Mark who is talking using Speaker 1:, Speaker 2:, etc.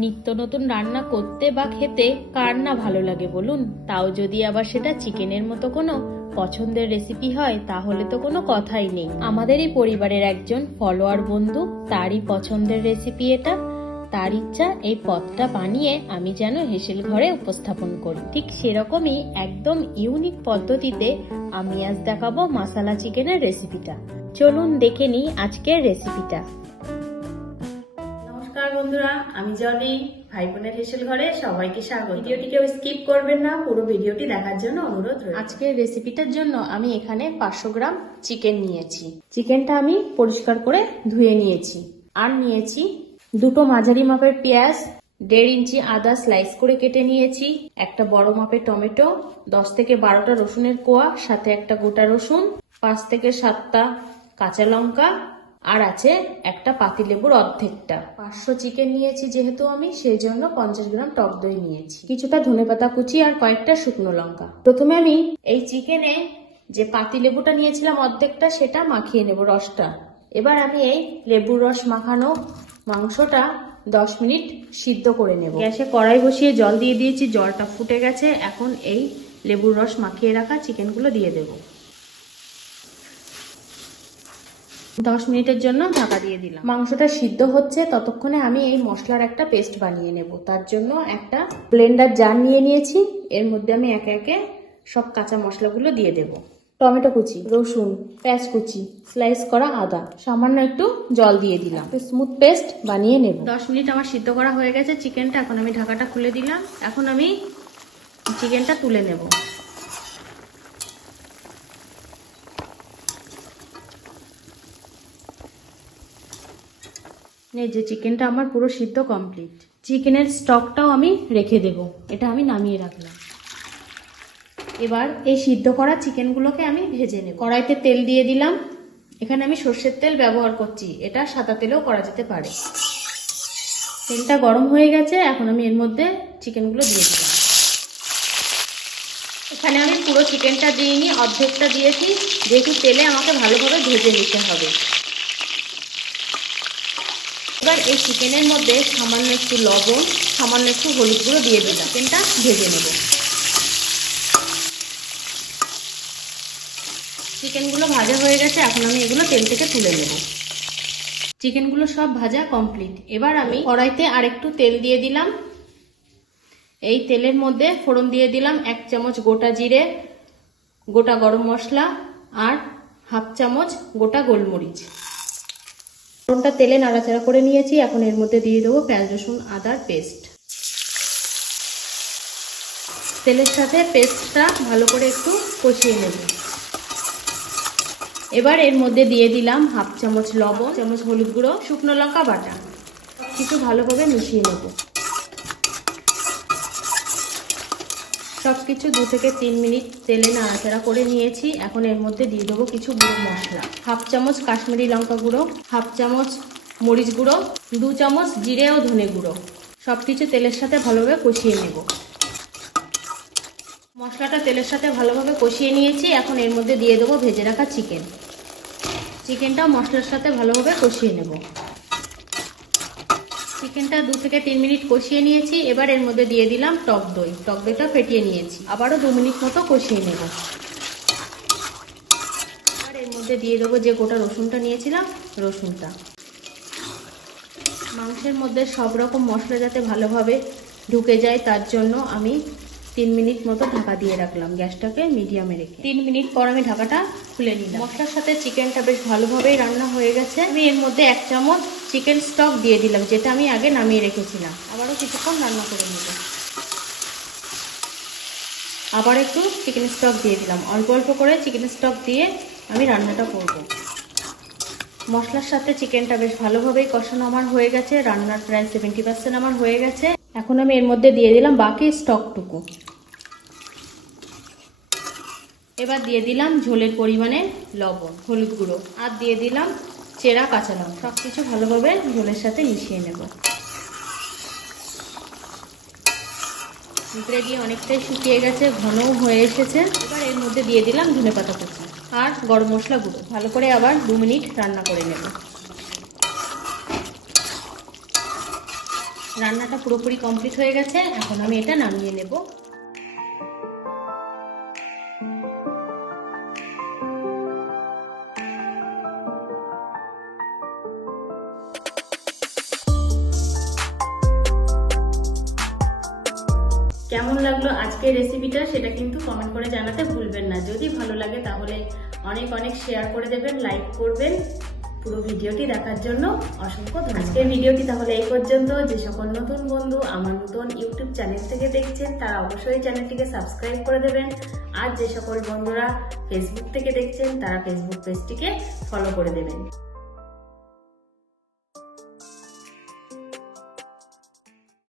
Speaker 1: নিত্য নতুন রান্না করতে বা খেতে কার না ভালো লাগে বলুন? তাও যদি আবার সেটা চিকেনের মতো কোনো পছন্দের রেসিপি হয়, তাহলে তো কোনো কথাই নেই। আমাদেরই পরিবারের একজন ফলোয়ার বন্ধু, তারই পছন্দের রেসিপি এটা। তার ইচ্ছা এই পদটা বানিয়ে আমি যেন হেসেল ঘরে উপস্থাপন করি। ঠিক সেরকমই একদম ইউনিক পদ্ধতিতে আমি আজ দেখাবো মাসালা চিকেনের রেসিপিটা চলুন দেখে নিই আজকের রেসিপিটা বন্ধুরা আমি জনি ভাই বোনের হেসেল ঘরে সবাইকে স্বাগত। ভিডিওটি কেউ স্কিপ করবেন না পুরো ভিডিওটি দেখার জন্য অনুরোধ রইল। আজকের রেসিপিটার জন্য আমি এখানে পাঁচশো গ্রাম চিকেন নিয়েছি। চিকেনটা আমি পরিষ্কার করে ধুয়ে নিয়েছি। আর নিয়েছি দুটো মাঝারি মাপের পেঁয়াজ দেড় ইঞ্চি আদা স্লাইস করে কেটে নিয়েছি একটা বড় মাপের টমেটো দশ থেকে বারোটা রসুনের কোয়া সাথে একটা গোটা রসুন পাঁচ থেকে সাতটা কাঁচা লঙ্কা আর আছে একটা পাতিলেবুর অর্ধেকটা। পাঁচশো চিকেন নিয়েছি যেহেতু আমি সেই জন্য পঞ্চাশ গ্রাম টক দই নিয়েছি। কিছুটা ধনেপাতা কুচি আর কয়েকটা শুকনো লঙ্কা। প্রথমে আমি এই চিকেনে যে পাতিলেবুটা নিয়েছিলাম অর্ধেকটা, সেটা মাখিয়ে নেব রসটা। এবার আমি এই লেবুর রস মাখানো মাংসটা দশ মিনিট সিদ্ধ করে নেব। গ্যাসে কড়াই বসিয়ে জল দিয়ে দিয়েছি, জলটা ফুটে গেছে। এখন এই লেবুর রস মাখিয়ে রাখা চিকেনগুলো দিয়ে দেবো। দশ মিনিটের জন্য ঢাকা দিয়ে দিলাম। মাংসটা সিদ্ধ হচ্ছে ততক্ষণে আমি এই মশলার একটা পেস্ট বানিয়ে নেব। তার জন্য একটা ব্লেন্ডার জার নিয়ে নিয়েছি। এর মধ্যে আমি একে একে সব কাঁচা মশলাগুলো দিয়ে দেব। টমেটো কুচি, রসুন, পেঁয়াজ কুচি, স্লাইস করা আদা, সামান্য একটু জল দিয়ে দিলাম। স্মুথ পেস্ট বানিয়ে নেব। দশ মিনিট আমার সিদ্ধ করা হয়ে গেছে। চিকেনটা এখন আমি ঢাকাটা খুলে দিলাম। এখন আমি চিকেনটা তুলে নেব। এই যে চিকেনটা আমার পুরো সিদ্ধ কমপ্লিট চিকেনের স্টকটাও আমি রেখে দেব। এটা আমি নামিয়ে রাখলাম। এবার এই সিদ্ধ করা চিকেনগুলোকে আমি ভেজে নেব। কড়াইতে তেল দিয়ে দিলাম। এখানে আমি সর্ষের তেল ব্যবহার করছি। এটা সাদা তেলেও করা যেতে পারে। তেলটা গরম হয়ে গেছে। এখন আমি এর মধ্যে চিকেনগুলো দিয়ে দিলাম। এখানে আমি পুরো চিকেনটা দিইনি অর্ধেকটা দিয়েছি। যেহেতু তেলে আমাকে ভালোভাবে ভেজে নিতে হবে। এবার এই চিকেনের মধ্যে সামান্য একটু লবণ, সামান্য একটু হলুদ গুঁড়ো দিয়ে দিলাম। চিকেনটা ভেজে নেব। চিকেনগুলো ভাজা হয়ে গেছে, এখন আমি এগুলো তেল থেকে তুলে নেব। চিকেনগুলো সব ভাজা কমপ্লিট এবার আমি কড়াইতে আরেকটু তেল দিয়ে দিলাম। এই তেলের মধ্যে ফোড়ন দিয়ে দিলাম এক চামচ গোটা জিরে, গোটা গরম মশলা আর হাফ চামচ গোটা গোলমরিচ। ফোড়নটা তেলে নাড়াচাড়া করে নিয়েছি। এখন এর মধ্যে দিয়ে দেবো পেঁয়াজ, রসুন আদার পেস্ট। তেলের সাথে পেস্টটা ভালো করে একটু কষিয়ে নেব। এবার এর মধ্যে দিয়ে দিলাম হাফ চামচ লবণ, চামচ হলুদ গুঁড়ো, শুকনো লঙ্কা বাটা। কিছু ভালোভাবে মিশিয়ে নেব। সব কিছু দু থেকে তিন মিনিট তেলে নাড়াচাড়া করে নিয়েছি। এখন এর মধ্যে দিয়ে দেবো কিছু গুঁড়ো মশলা। হাফ চামচ কাশ্মীরি লঙ্কা গুঁড়ো, হাফ চামচ মরিচ গুঁড়ো, দু চামচ জিরে ও ধনে গুঁড়ো। সব কিছু তেলের সাথে ভালোভাবে কষিয়ে নেব। মশলাটা তেলের সাথে ভালোভাবে কষিয়ে নিয়েছি। এখন এর মধ্যে দিয়ে দেবো ভেজে রাখা চিকেন। চিকেনটা মশলার সাথে ভালোভাবে কষিয়ে নেব। চিকেনটা দু থেকে তিন মিনিট কষিয়ে নিয়েছি। এবার এর মধ্যে দিয়ে দিলাম টক দই। টক দইটা ফেটিয়ে নিয়েছি। আবারও দু মিনিট মতো কষিয়ে নেব। আর এর মধ্যে দিয়ে দেবো যে গোটা রসুনটা নিয়েছিলাম, রসুনটা। মাংসের মধ্যে সব রকম মশলা যাতে ভালোভাবে ঢুকে যায়, তার জন্য আমি তিন মিনিট মতো ঢাকা দিয়ে রাখলাম গ্যাসটাকে মিডিয়ামে রেখে। তিন মিনিট পর আমি ঢাকাটা খুলে নিলাম। মশলার সাথে চিকেনটা বেশ ভালোভাবেই রান্না হয়ে গেছে। আমি এর মধ্যে এক চামচ চিকেন স্টক দিয়ে দিলাম যেটা আমি আগে নামিয়ে রেখেছিলাম। আবারও কিছুক্ষণ রান্না করে নেব। আবার একটু চিকেন স্টক দিয়ে দিলাম। অল্প অল্প করে চিকেন স্টক দিয়ে আমি রান্নাটা করব। মশলার সাথে চিকেনটা বেশ ভালোভাবেই কষানো আমার হয়ে গেছে। রান্নার প্রায় সেভেন্টি পার্সেন্ট আমার হয়ে গেছে। এখন আমি এর মধ্যে দিয়ে দিলাম বাকি স্টকটুকু। এবার দিয়ে দিলাম ঝোলের পরিমাণে লবণ, হলুদ গুঁড়ো, আর দিয়ে দিলাম চেরা কাঁচা লঙ্কা। সব কিছু ভালোভাবে ঝোলের সাথে মিশিয়ে নেব। গ্রেভি অনেকটাই শুকিয়ে গেছে, ঘনও হয়ে এসেছে। এবার এর মধ্যে দিয়ে দিলাম ধনে পাতা কুচি আর গরম মশলা গুঁড়ো। ভালো করে আবার দু মিনিট রান্না করে নেব। রান্নাটা পুরোপুরি কমপ্লিট হয়ে গেছে, এখন আমি এটা নামিয়ে নেব। কেমন লাগল আজকের রেসিপিটা সেটা কিন্তু কমেন্ট করে জানাতে ভুলবেন না। যদি ভালো লাগে তাহলে অনেক অনেক শেয়ার করে দেবেন লাইক করবেন। পুরো ভিডিওটি দেখার জন্য অসংখ্য আজকের ভিডিওটি তাহলে এই পর্যন্ত। যে সকল নতুন বন্ধু আমার নতুন ইউটিউব চ্যানেল থেকে দেখছেন, তারা অবশ্যই চ্যানেলটিকে সাবস্ক্রাইব করে দেবেন। আর যে সকল বন্ধুরা ফেসবুক থেকে দেখছেন, তারা ফেসবুক পেজটিকে ফলো করে দেবেন।